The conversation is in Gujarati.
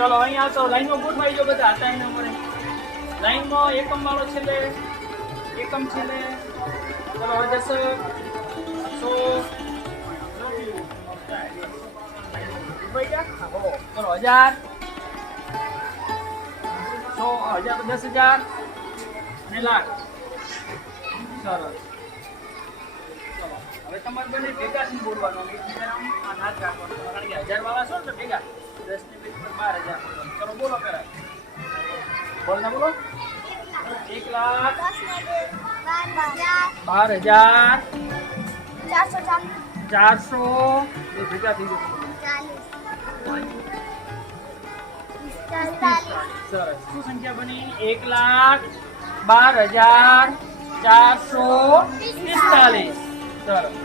ચલો અહીંયા તો લાઈનમાં ગોઠવાઈ જો બધા હતા એના મળે લાઈનમાં એકમ વાળો છેલ્લે એકમ છેલ્લે ચલો હવે દશક 100 ચલો 1000 1000 10,000 અને લાખ સરસ ચલો હવે તમારે બને ભેગા થી બોલવાનું આ નાચ રાખવાનું કારણ કે 1000 વાળા છો ને તો ભેગા 10 ની બેટ પર 12,000 ચલો બોલો પેલા બોલ ના બોલો 1,12,000 400 એ ભેગા થઈ જશે સરસ શું સંખ્યા બની 1,12,445 સરસ